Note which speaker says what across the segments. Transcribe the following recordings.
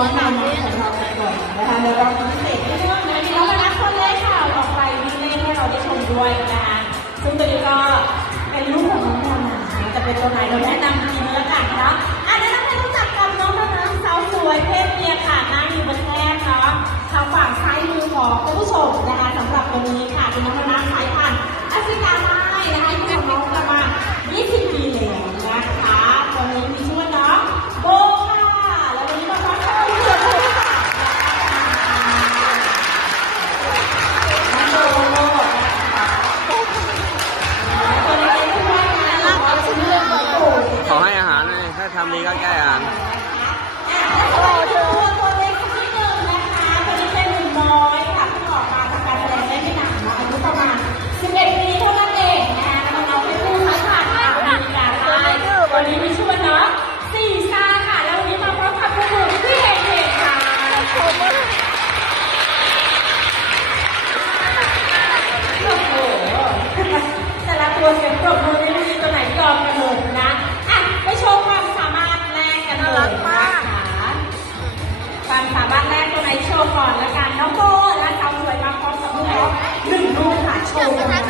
Speaker 1: ้องๆมาของเราไปก่อนนะคะเดี๋ยวเราพิเศษเรื่องนะที่เรามานัดคนเลยค่ะออกไปวิ่งเล่นให้เราได้ชมด้วยนะคะซึ่งตัวนี้ก็เป็นลูกของน้องนานาจะเป็นตัวไหนเราแนะนำทีนี้แล้วกันเนาะ เลย
Speaker 2: ถ้าทำดีก็แก้อาหาร
Speaker 1: ตัวตัวเลขคู่เดิมนะคะวันนี้เป็นหนุ่มน้อยค่ะเพิ่งอมาทำการแสดงได้ไม่นานเนาะอายุประมา11ปีเท่านั้นเองแล้วน้องเป็นผู้ค้าขาดค่ะอเมริกาใต้วันนี้มีชื่อว่าน้องสี่ซาค่ะ แล้ววันนี้มาพร้อมกับคุณครูที่เก่งๆค่ะโอ้โหแต่ละตัวเสียงปรบมือนี่ไม่มีตัวไหนยอมกัน รกกันเลยนะความสามารถแรกตัวไหนโชว์ก่อนละกันน้องโบและสาวสวยมาพร้อมกับลูกกอล์ฟหนึ่งลูกค่ะโชว์กันนะ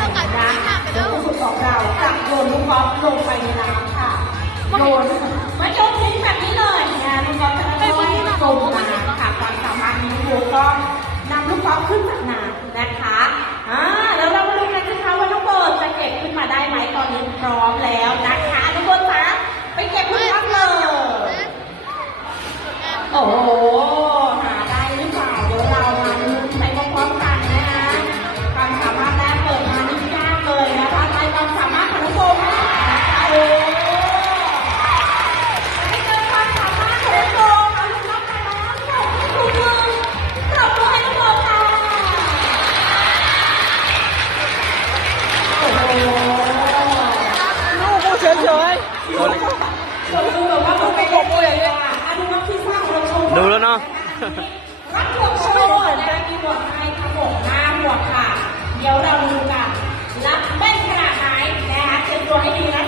Speaker 1: เดี๋ยวผู้ฝึกของเราจะโยนลูกกอล์ฟลงไปในน้ำค่ะโยนมาโยนทิ้งแบบนี้เลยนะลูกกอล์ฟจะค่อยๆจมน้ำค่ะความสามารถนี้โบก็นำลูกกอล์ฟขึ้นจากน้ำนะคะอ่าแล้วเรามาดูกันนะคะว่าน้องโบจะเก็บขึ้นมาได้ไหมตอนนี้พร้อมแล้วนะคะน้องโบจ๋าไปเก็บลูกกอล์ฟเลย โอ้โหหาได้หรือเปล่าเดี๋ยวเรามาลุ้นไปพร้อมๆกันนะคะความสามารถแรกเปิดมานี่ยากเลยนะคะในความสามารถของน้องโบมากนะคะโอ้ไม่เกินความสามารถของน้องโบค่ะลูกน้องไปน้องปรบมือปรบมือปรบมือให้น้องโบค่ะโอ้โห
Speaker 3: ลูกกูเฉย
Speaker 2: ตั
Speaker 1: ราโชว์
Speaker 2: ดูแล้วเนาะ
Speaker 1: รับหมวกโชว์นะคะมีหมวกไทยหมวกหน้าหมวกค่ะ เดี๋ยวเราดูกัน รับแม่นขนาดไหนนะคะเตรียมตัวให้ดีนะ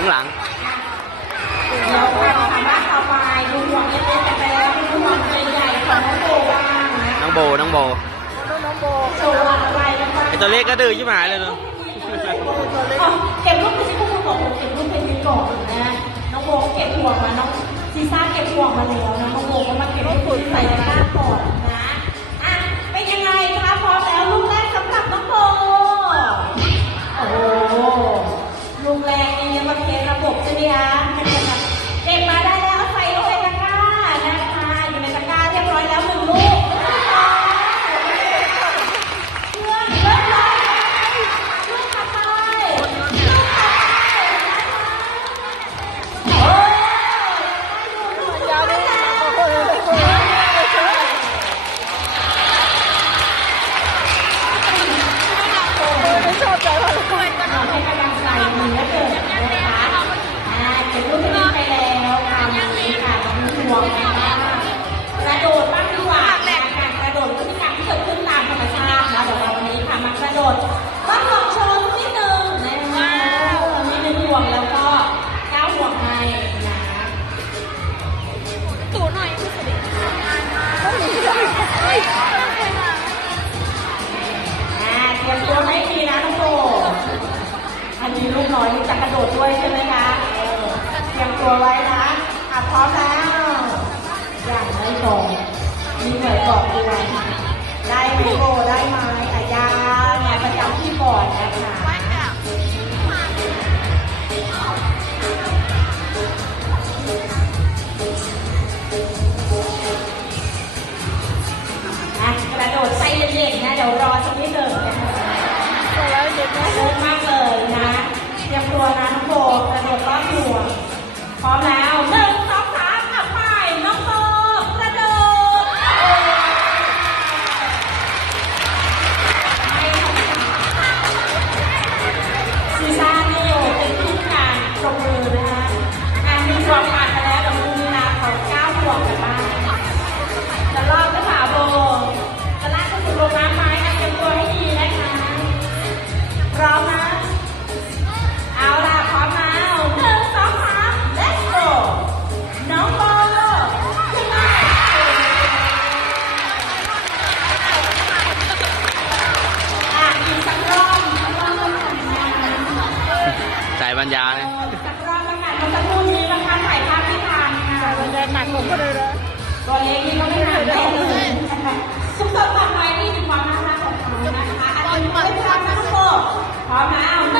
Speaker 2: ข้างหลัง
Speaker 1: เราความสามารถต่อไปดูหมวกเล็กๆกันไปแล้วดูหมวกใหญ่ๆของน้องโบบ้างนะ
Speaker 2: น้องโบน้องโบ
Speaker 3: น้องโบ
Speaker 1: โชว์อะไรกันบ้าง
Speaker 2: ไอตัวเล็กก็ดื้อชิบหายเลยเนาะ
Speaker 1: เก็บรูปเป็นที่คุณบอกเก็บรูปเป็นที่ก่อนนะน้องโบเก็บห่วงมาน้องซีซ่าเก็บห่วงมาแล้วนะน้องโบก็มาเก็บให้คุณใส่ เมีหน่วยกอบด้วยได้ไหมโบได้
Speaker 3: ไหมอา
Speaker 1: ยามาประจำที่ก่อดนะคะ ตัวเล็กนี่ก็ไม่ห่างกันเลยทุกคนฟังไว้นี่คือความน่ารักของเขานะคะอันนี้เป็นค
Speaker 3: วาดน่า
Speaker 1: รักพร้อมนะ